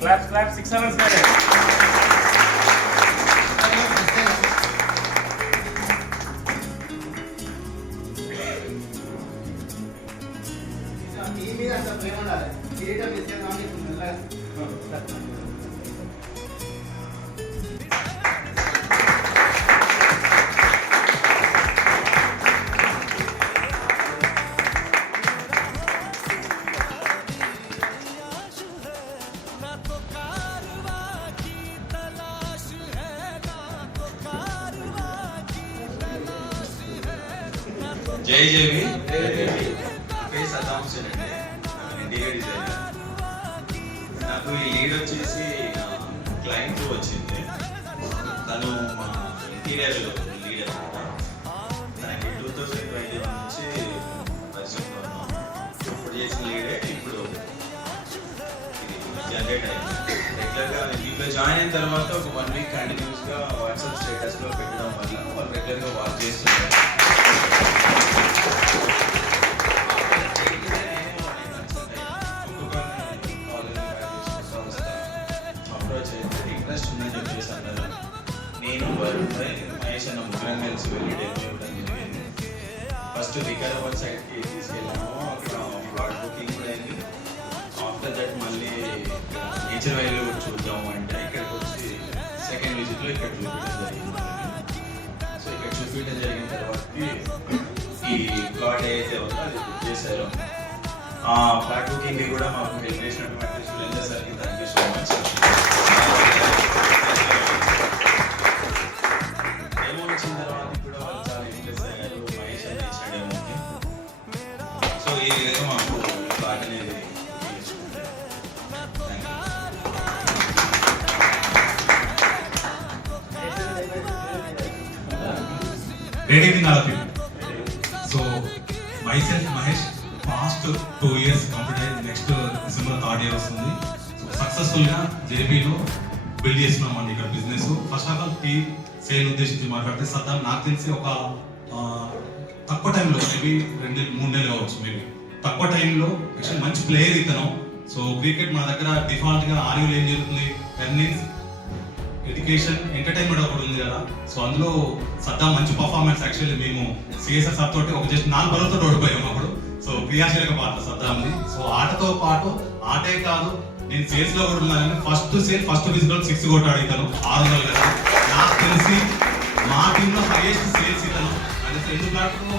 Claps, 6 hours. జై JV Saddam Hussain అండి, interior designer. నాకు ఈ లీడ్ వచ్చేసి క్లయింట్ వచ్చింది. తను మా ఇంటీరియర్ లీడ్ అనమాట. తనకి 2021 నుంచి పరిచయంలో ఉన్నాం. ఇప్పుడు చేసిన లీడే ఇప్పుడు జనరేట్ అయింది. రెగ్యులర్గా ఇప్పుడు జాయిన్ అయిన తర్వాత ఒక 1 వీక్ కంటిన్యూస్గా వాట్సాప్ స్టేటస్లో పెట్టడం వల్ల వాళ్ళు రెగ్యులర్గా వర్క్ చేస్తున్నారు. ఇంట్రెస్ట్ ఉందని చెప్పేసి అన్నారు. నేను మహేష్ అన్న ముగ్గురం కలిసి వెళ్ళి డెమో ఇవ్వడం జరిగింది. ఫస్ట్ వికారాబాద్ సైడ్కి తీసుకెళ్ళాము. అక్కడ ఫ్లాట్ బుకింగ్ కూడా అయింది. ఆఫ్టర్ దట్ మళ్ళీ నేచర్ వ్యాలీ కూడా చూద్దాము అంటే ఇక్కడికి వచ్చి సెకండ్ విజిట్లో ఇక్కడ చూపించడం జరిగింది. సో ఇక్కడ చూపించడం జరిగిన తర్వాత ఈ ప్లాట్ ఏదైతే ఉందో అది బుక్ చేశారు. ఆ ఫ్లాట్ బుకింగ్ కూడా మాకు హెల్ప్ చేసినటువంటి సురేంద్ర సార్కి thank you so much. Demo వచ్చిన తర్వాత కూడా వాళ్ళు చాలా ఇంట్రెస్ట్ అయ్యారు. మహేష్ అని ఇచ్చిన డెమోకి. సో ఈ విధంగా మాకు ఫ్లాట్ అనేది Great evening, all of you. So, myself, Mahesh, past 2 years completed. Next December 3rd year వస్తుంది. సో సక్సెస్ఫుల్గా జేబీలో బిల్డ్ చేస్తున్నామండి ఇక్కడ business. First of all team sale ఉద్దేశించి మాట్లాడితే సద్దాం నాకు తెలిసి ఒక తక్కువ టైంలో మేబీ 2-3 నెలలు కావచ్చు. మేబీ తక్కువ టైంలో యాక్చువల్లీ మంచి ప్లేయర్ ఇతను. సో క్రికెట్ మన దగ్గర డిఫాల్ట్గా ఆర్యూలో ఏం జరుగుతుంది, ఎర్నింగ్స్, ఎడ్యుకేషన్, ఎంటర్టైన్మెంట్ ఒకటి ఉంది కదా. సో అందులో సద్దాం మంచి పర్ఫార్మెన్స్. యాక్చువల్లీ మేము సిఎస్ఆర్ సార్ తోటి ఒక జస్ట్ 4 బరువుతో ఓడిపోయాము అప్పుడు. సో క్రియాశీలక పాత్ర సద్దాంది. సో ఆటతో పాటు ఆటే కాదు, నేను సేల్స్ లో కూడా ఉన్నానని ఫస్ట్ విజిబుల్ 6 కొట్టాడు ఇతను 600 కదా. నాకు తెలిసి మా టీంలో హైయెస్ట్ సేల్స్ ఇతను. అంటే 2 ప్లాట్లో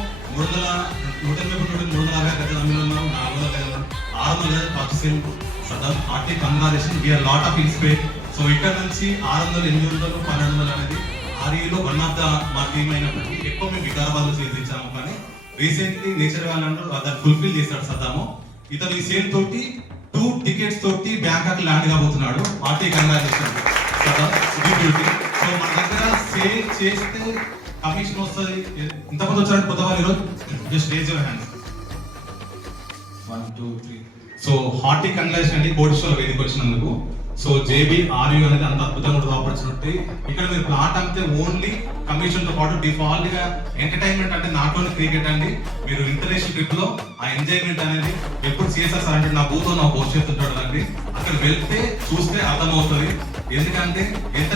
350 గత తమిళ ఉన్నాం, 400 600 ఫస్ట్ సేల్ సద్దాం. Hearty congratulation, we are lot of inspire. So ఇక్కడ నుంచి 600, 800, 1200 అనేది ఆర్ఈలో వన్ ఆఫ్ ద మా టీమ్ అయినప్పటికీ ఎక్కువ మేము వికారాబాద్లో సేల్స్ ఇచ్చాము. కానీ రీసెంట్లీ నేచర్ వాళ్ళందరూ దాన్ని ఫుల్ఫిల్ చేశాడు సద్దాము. ఇతను ఈ సేల్ తోటి 2 టికెట్స్ తోటి బ్యాంకాక్ ల్యాండ్ కాబోతున్నాడు. Party congratulation Saddam. సో మన దగ్గర సేల్ చేస్తే కమిషన్ వస్తుంది. ఇంతమంది వచ్చారంటే కొత్త వాళ్ళు ఈరోజు just raise your hands. 1 2 3. So hearty congratulation అండి కోటేశ్వర వేదిక వచ్చినందుకు. సో జేబీ ఆర్యూ అనేది అంత అద్భుతంగా ఉంటుంది ఆపర్చునిటీ. ఇక్కడ మీరు ప్లాట్ అమ్మితే ఓన్లీ కమిషన్ తో పాటు డిఫాల్ట్ గా ఎంటర్టైన్మెంట్ అంటే నాట్ ఓన్లీ క్రికెట్ అండి. మీరు ఇంటర్నేషనల్ ట్రిప్ లో ఆ ఎంజాయ్మెంట్ అనేది ఎప్పుడు సిఎస్ఆర్ సార్ అంటే నా బూతో నా పోస్ట్ చేస్తుంటాడు అండి. అక్కడ వెళ్తే చూస్తే అర్థమవుతుంది. ఎందుకంటే ఎంత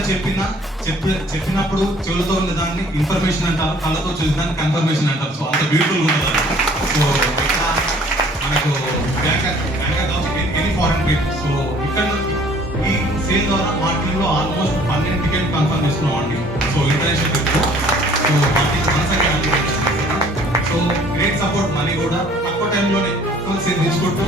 చెప్పినప్పుడు చెవులతో ఉన్న దాన్ని ఇన్ఫర్మేషన్ అంటారు, కళ్ళతో చూసేదాన్ని కన్ఫర్మేషన్ అంటారు. సో అంత బ్యూటిఫుల్ ఉంటుంది. సో మనకు ఎనీ ఫారెన్ ట్రిప్. సో ఇక్కడ ఈ సేల్ ద్వారా మా టీంలో ఆల్మోస్ట్ 12 టికెట్ కన్ఫర్మ్ చేసుకున్నాం అండి. So international trip. So great support. Money కూడా తక్కువ టైంలోనే సేల్ తీసుకుంటూ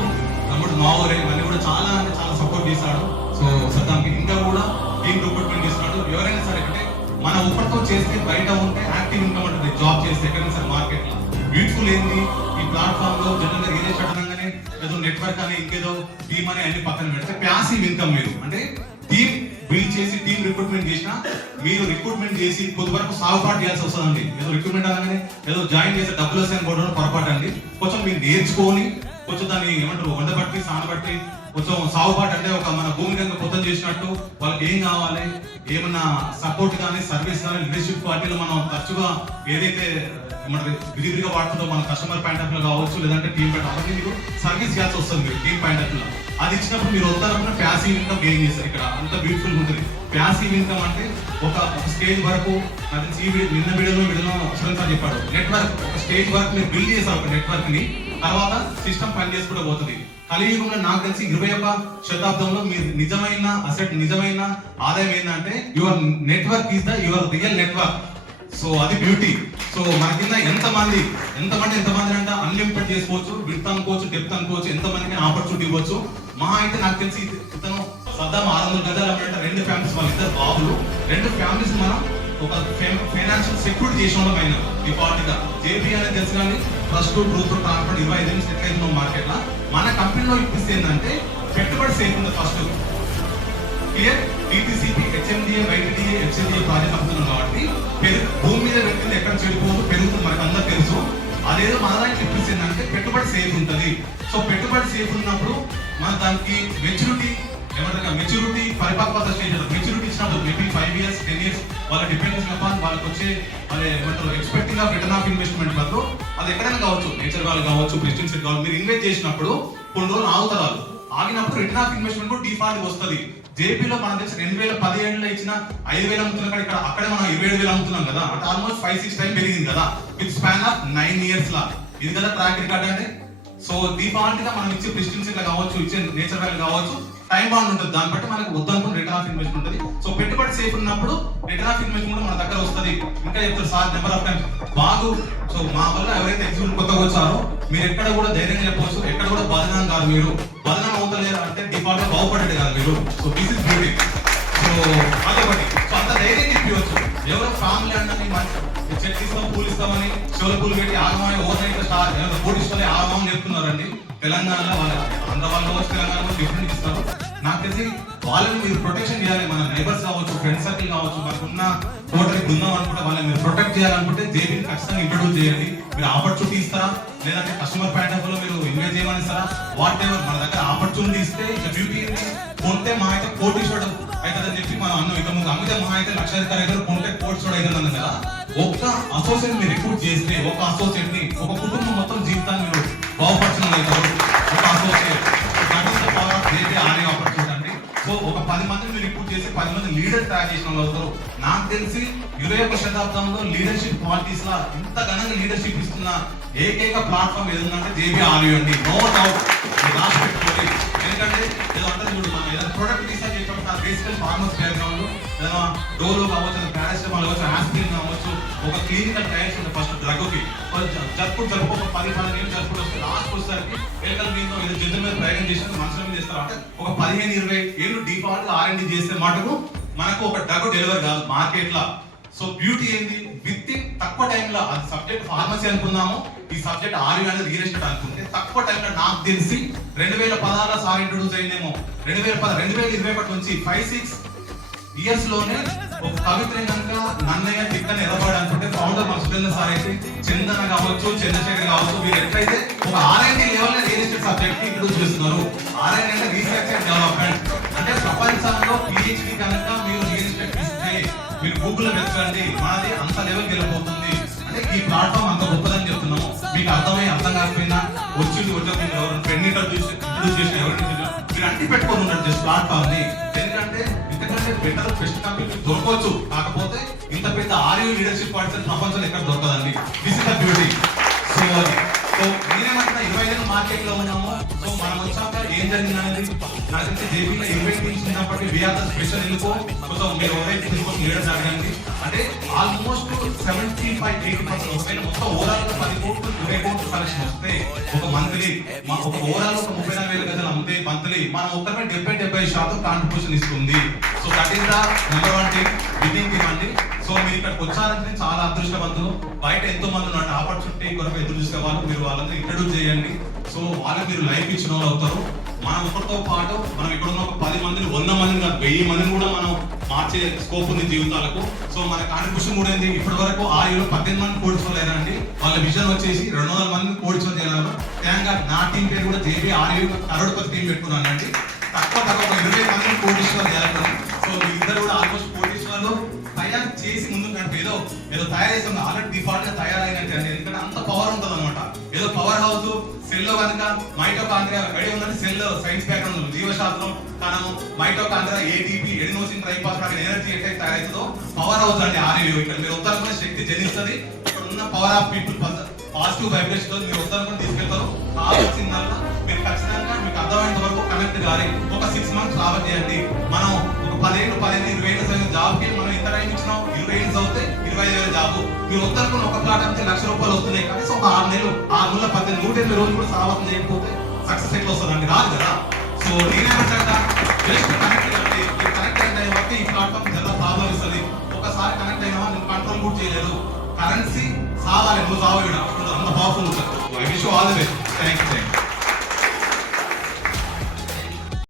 తమ్ముడు నావరే మనీ కూడా చాలా అంటే చాలా సపోర్ట్ చేశాడు. సో సద్దాంకి ఇంకా కూడా టీమ్ రిక్రూట్మెంట్ చేస్తున్నాడు. ఎవరైనా సరే అంటే మన ఊపర్తో చేస్తే బయట ఉంటే యాక్టివ్ ఇన్కమ్ ఉంటుంది. జాబ్ చేస్తే ఎక్కడైనా సరే మార్కెట్ లో బ్యూటిఫుల్ ఏంది ఈ ప్లాట్ఫామ్ లో జనరల్ గా ఏదో చట్టంగానే ఏదో నెట్వర్క్ అని ఇంకేదో టీమ్ అని అన్ని పక్కన పెడితే ప్యాసివ్ ఇన్కమ్ మీరు అంటే టీమ్ బిల్డ్ చేసి టీమ్ రిక్రూట్మెంట్ చేసినా మీరు రిక్రూట్మెంట్ చేసి కొద్ది వరకు సాగుపాటు చేయాల్సి వస్తుందండి. ఏదో రిక్రూట్మెంట్ అనగానే ఏదో జాయిన్ చేస్తే డబ్బులు వస్తాయని కూడా పొరపాటు అండి. కొంచెం మీరు నేర్చుకొని కొంచెం దాన్ని ఏమంటారు వండబట్టి సానబట్టి కొంచెం సాగుపాటు అంటే ఒక మన భూమి కనుక కొత్త చేసినట్టు వాళ్ళకి ఏం కావాలి, ఏమన్నా సపోర్ట్ కానీ సర్వీస్ కానీ లీడర్షిప్ పార్టీలో మనం తరచుగా ఏదైతే మన విరివిగా వాడుతుందో మన కస్టమర్ పాయింట్ ఆఫ్ లో కావచ్చు లేదంటే టీమ్ పాయింట్ అవన్నీ మీరు సర్వీస్ చేయాల్సి వస్తుంది. మీరు టీమ్ పాయింట్ ఆఫ్ లో అది ఇచ్చినప్పుడు మీరు వద్దనుకున్న ప్యాసివ్ ఇన్కమ్ గెయిన్ చేస్తారు. ఇక్కడ అంత బ్యూటిఫుల్ ఉంటుంది. ప్యాసివ్ ఇన్కమ్ అంటే ఒక స్టేజ్ వరకు నిన్న వీడియోలో సురేష్ సార్ చెప్పాడు, నెట్వర్క్ ఒక స్టేజ్ వరకు మీరు బిల్డ్ చేస్తారు ఒక నెట్వర్క్ ని, తర్వాత సిస్టమ్ పని చేసుకుంటూ పోతుంది. కలియుగంలో నాకు తెలిసి 21వ శతాబ్దంలో మీరు నిజమైన అసెట్, నిజమైన ఆదాయం ఏంటంటే your network is the your real network. So అది బ్యూటీ. సో మన కింద ఎంతమంది అంటే అన్లిమిటెడ్ చేసుకోవచ్చు, విడ్త్ అనుకోవచ్చు, డెప్త్ అనుకోవచ్చు, ఎంతమందికి ఆపర్చునిటీ ఇవ్వచ్చు. మా అయితే నాకు తెలిసి ఇతను సద్దాం 600 గజాలు అంటే 2 ఫ్యామిలీస్, వాళ్ళ 2 బాబులు, 2 ఫ్యామిలీస్ మనం ఒక ఫైనాన్షియల్ సెక్యూరిటీ చేసిన అయినా డిఫాల్ట్ గా. జేబీ అనేది తెలుసు కానీ ట్రస్ట్, ట్రూత్, ట్రాన్స్పరెంట్ 25 ఏళ్ళు సెటిల్ అవుతున్నాం మార్కెట్ లో. మన కంపెనీలో ఇప్పిస్తే ఏంటంటే పెట్టుబడి సేఫ్ ఉంది. First clear, TTCP, HMDA, YTDA, HMDA project అవుతున్నాం కాబట్టి భూమి మీద పెట్టింది ఎక్కడ చెడిపోదు, పెరుగుతుంది, మనకు అందరూ తెలుసు. అదేదో మన దానికి ఇప్పిస్తుందంటే పెట్టుబడి సేఫ్ ఉంటుంది. సో పెట్టుబడి సేఫ్ ఉన్నప్పుడు మన దానికి మెచ్యూరిటీ మెచ్యూరిటీ పరిపక్వత స్టేజ్, మెచ్యూరిటీ ఇచ్చినప్పుడు మేబీ 5 years 10 years వాళ్ళ డిపెండెన్స్ అపాన్ వాళ్ళకి వచ్చే అదే ఏమంటారు expecting of return of investment వరకు అది ఎక్కడైనా కావచ్చు, నేచర్ వాళ్ళు కావచ్చు, ప్రెస్టీజ్ సెట్ కావచ్చు. మీరు ఇన్వెస్ట్ చేసినప్పుడు కొన్ని రోజులు ఆగుతారు, ఆగినప్పుడు రిటర్న్ ఆఫ్ ఇన్వెస్ట్మెంట్ కూడా డిఫాల్ట్ వస్తుంది. జేపీలో మనం తెలిసి 2017లో ఇచ్చిన 5,000 అమ్ముతున్నాం కానీ ఇక్కడ అక్కడే మనం 27,000 అమ్ముతున్నాం కదా, అంటే ఆల్మోస్ట్ 5-6 టైం పెరిగింది కదా విత్ స్పాన్ ఆఫ్ 9 years లా. ఇది కదా ట్రాక్ రికార్డ్ అంటే. సో డిఫాల్ట్ గా మనం ఇచ్చే ప్రెస్టీజ్ సెట్ కావచ్చు, ఇచ్చే నేచర్ వాల్యూ కావచ్చు, టైం బాండ్ ఉంటుంది. దాన్ని బట్టి మనకు వద్దనుకున్న రిటర్న్ ఆఫ్ ఇన్వెస్ట్మెంట్ ఉంటుంది. సో పెట్టుబడి సేఫ్ ఉన్నప్పుడు రిటర్న్ ఆఫ్ ఇన్వెస్ట్మెంట్ కూడా మన దగ్గర వస్తుంది. ఇంకా చెప్తారు సార్ నెంబర్ ఆఫ్ టైమ్స్ బాగు. సో మా వల్ల ఎవరైతే ఎగ్జిక్యూటివ్ కొత్తగా వచ్చారో మీరు ఎక్కడ కూడా ధైర్యంగా చెప్పవచ్చు, ఎక్కడ కూడా బదనం కాదు, మీరు బదనం అవుతలేరు అంటే డిఫాల్ట్ గా బాగుపడేది కాదు మీరు. So this is beauty. So అదొకటి. సో అంత ధైర్యం చెప్పవచ్చు. ఎవరో ఫ్యామిలీ అంటే చెక్ ఇస్తాం, పూలు ఇస్తామని షోల పూలు పెట్టి ఆగమని ఓవర్ నైట్ కోటిస్తలే ఆగమని చెప్తున్నారండి. తెలంగాణలో వాళ్ళ ఆంధ్ర వాళ్ళు కావచ్చు, తెలంగాణ డిఫరెంట్ ఇస్తారు. నాకు తెలిసి వాళ్ళని మీరు ప్రొటెక్షన్ చేయాలి. మన నైబర్స్ కావచ్చు, ఫ్రెండ్ సర్కిల్ కావచ్చు, మనకున్న టోటల్ బృందం అనుకుంటే వాళ్ళని మీరు ప్రొటెక్ట్ చేయాలనుకుంటే జేబీని ఖచ్చితంగా ఇంట్రొడ్యూస్ చేయండి. మీరు ఆపర్చునిటీ ఇస్తారా, లేదంటే కస్టమర్ పాయింట్ ఆఫ్ లో మీరు ఇన్వెస్ట్ చేయమని ఇస్తారా, వాట్ ఎవర్ మన దగ్గర ఆపర్చునిటీ ఇస్తే బ్యూటీ కొంటే మా అయితే కోటీశ్వరుడు అవుతుందని చెప్పి మనం అన్నం. ఇక ముందు అమ్మితే మా అయితే లక్షాధికారి అయితే కొంటే కోటీశ్వరుడు అవుతుంది అన్న కదా. ఒక్క అసోసియేట్ మీరు రిక్రూట్ చేస్తే ఒక అసోసియేట్ ని ఒక కుటుంబం మొత్తం జీవితాన్ని మీరు బాగుపరచడం అవుతారు. ఒక associate power of JB RA opportunity అండి. సో ఒక 10 మందిని మీరు రిక్రూట్ చేసి 10 మంది లీడర్ తయారు చేసిన వాళ్ళు అవుతారు. నాకు తెలిసి 21వ శతాబ్దంలో లీడర్షిప్ క్వాలిటీస్ లా ఇంత ఘనంగా లీడర్షిప్ ఇస్తున్న ఏకైక ప్లాట్ఫామ్ ఏదంటే జేబీ ఆర్ఏ అండి. నో డౌట్ రాసి పెట్టుకోండి. ఎందుకంటే ఏదో అంటే చూడు మనం ఏదైనా ప్రొడక్ట్ రీసెర్చ్ చేసినప్పుడు నా బేసికల్ ఫార్మర్స్ బ్యాక్గ్రౌండ్ లో ఏదైనా డోలో కావచ్చు, పారాసిటమాల్ కావచ్చు, ఆస్పిరిన్ కావచ్చు, ఒక క్లినికల్ ట్రయల్స్ ఉంటాయి. ఫస్ట్ డ్రగ్ కి జరుపు ఒక 10-12 ఏళ్ళు జరుపుడు వస్తే లాస్ట్ వచ్చేసరికి ఎలకల మీద ఏదో జంతువుల మీద ప్రయోగం చేసిన మనుషుల మీద చేస్తారు. అంటే ఒక 15-20 ఏళ్ళు డిఫాల్ట్ R&D చేస్తే మటుకు మనకు ఒక డ్రగ్ డెలివరీ కాదు మార్కెట్ లా. సో బ్యూటీ ఏంది, విత్ ఇన్ తక్కువ టైంలో అది సబ్జెక్ట్ ఫార్మసీ అనుకున్నాము, ఈ సబ్జెక్ట్ ఆర్యూ అనేది రియల్ ఎస్టేట్ అనుకుంటే తక్కువ టైంలో నాకు తెలిసి 2016లో సార్ ఇంట్రొడ్యూస్ అయిందేమో, 2021 నుంచి 5-6 years లోనే ఒక కవిత్రి కనుక నన్నయ్య టిక్కని ఎదబడి అనుకుంటే ఫౌండర్ మన సురేంద్ర సార్ అయితే చందన కావచ్చు, చంద్రశేఖర్ కావచ్చు, వీరు ఎట్లయితే ఒక R&D level real estate subject ని ఇంట్రొడ్యూస్ చేస్తున్నారు. R&D అంటే రీసెర్చ్ అండ్ డెవలప్మెంట్. అంటే ప్రపంచంలో PhD కనుక మీరు రియల్ ఎస్టేట్ ఇస్తే మీరు గూగుల్ వెతకండి, మనది అంత లెవెల్కి వెళ్ళిపోతుంది. అంటే ఈ ప్లాట్ఫామ్ అంత గొప్పదని చెప్తున్నాము. మీకు అర్థం కాకపోయినా వచ్చి ఎవరు ఫ్రెండ్ ఇంట్రొడ్యూస్ చేసిన ఎవరిని మీరు అంటి పెట్టుకొని ఉన్నారు జస్ట్ ప్లాట్ఫామ్ ని. ఎందుకంటే ఇంతకంటే బెటర్ బెస్ట్ కంపెనీ దొరకవచ్చు, కాకపోతే ఇంత పెద్ద ఆర్యూ లీడర్షిప్ క్వాలిటీస్ ప్రపంచంలో ఎక్కడ దొరకదండి. This is the beauty. So నేనేమంటున్నా 20 ఏళ్ళు మార్కెట్ లో ఉన్నాము. సో మనం వచ్చాక ఏం జరిగింది అనేది నాకైతే జేబీలో 20 నుంచి ఉన్నప్పటికీ వీఆర్ ద స్పెషల్ ఎందుకో కొంచెం మీరు ఎవరైతే తీసుకొని లీడర్స్ అడగండి. అంటే ఆల్మోస్ట్ 75-80% మొత్తం ఓవరాల్ 10 కోట్లు 20 కోట్లు కలెక్షన్ వస్తే ఒక మంత్లీ ఒక ఓవరాల్ ఒక 34,000 గజాలు అమ్మితే మంత్లీ మనం ఒక్కరిపై 70-75% కాంట్రిబ్యూషన్ ఇస్తుంది. So that is the number 1 thing winnowing thing అండి. సో మీరు ఇక్కడికి వచ్చారంటే చాలా అదృష్టవంతులు. బయట ఎంతో మంది ఉన్నారు ఆపర్చునిటీ కొరకు ఎదురు చూసే వాళ్ళు, మీరు వాళ్ళందరూ ఇంట్రడ్యూస్ చేయండి. సో వాళ్ళకి మీరు లైఫ్ ఇచ్చిన వాళ్ళు అవుతారు. మనం ఒకరితో పాటు మనం ఇక్కడ ఉన్న ఒక 10 మందిని 100 మందిని 1000 మందిని కూడా మనం మార్చే స్కోప్ ఉంది జీవితాలకు. సో మన కాంట్రిబ్యూషన్ కూడా ఏంది, ఇప్పటి వరకు ఆర్యూలో 18 మంది కోడిచోలేదండి. వాళ్ళ విజన్ వచ్చేసి 200 మందిని కోడిచో చేయాలి. తెలంగాణ నా టీం పేరు కూడా జేబీ ఆర్యూ కరోడ్పతి టీం పెట్టుకున్నానండి. తక్కువ ఒక 20 మందిని కోటీశ్వర్ చేయాలి. సో ఇద్దరు కూడా ఆల్మోస్ట్ కోటీశ్వర్లు తయారు చేసి ముందు ఏదో తయారు చేసాం ఆల్రెడీ డిఫాల్ట్ గా తయారైనట్టు. ఎందుకంటే అంత పవర్ ఉంటుంది అనమాట. ఏదో పవర్ హౌస్ సెల్ లో కనుక మైటోకాండ్రియా రెడీ ఉందని సెల్ సైన్స్ బ్యాక్గ్రౌండ్ ఉంది, జీవశాస్త్రం కణము mitochondria ATP adenosine triphosphate energy ఎట్లయితే తయారవుతుందో పవర్ హౌస్ అండి ఆర్యు. ఇక్కడ మీరు ఉత్తరకునే శక్తి జనిస్తుంది. ఇక్కడ ఉన్న power of people positive vibration తో మీరు ఉత్తరకుని తీసుకెళ్తారు. కావాల్సిందల్లా మీరు ఖచ్చితంగా మీకు అర్థమైనంత వరకు కనెక్ట్ కాలి ఒక 6 months ట్రావెల్ చేయండి. మనం ఒక 10 ఏళ్ళు 20 ఏళ్ళు జాబ్ కి మనం ఎంత టైం ఇచ్చినాం, 20 ఏళ్ళు అవుతే 25,000 జాబ్. మీరు ఉత్తరకుని ఒక ప్లాట్ అంటే ₹1,00,000 వస్తున్నాయి. కనీసం ఒక 6 నెలలు 18 180 రోజులు కూడా సాధన చేయకపోతే సక్సెస్ ఎట్లా వస్తుందండి? రాదు కదా. సో నేనేమంటా జస్ట్ కనెక్ట్ కండి. ఈ కనెక్ట్ అయిన వరకు ఈ ప్లాట్ఫామ్ చాలా ప్రాబ్లం ఇస్తుంది. ఒకసారి కనెక్ట్ అయినా నువ్వు కంట్రోల్ కూడా చేయలేదు. కరెన్సీ సావాలి, నువ్వు సాగు అంత పవర్ఫుల్ ఉంటుంది. I wish all the best. Thank you.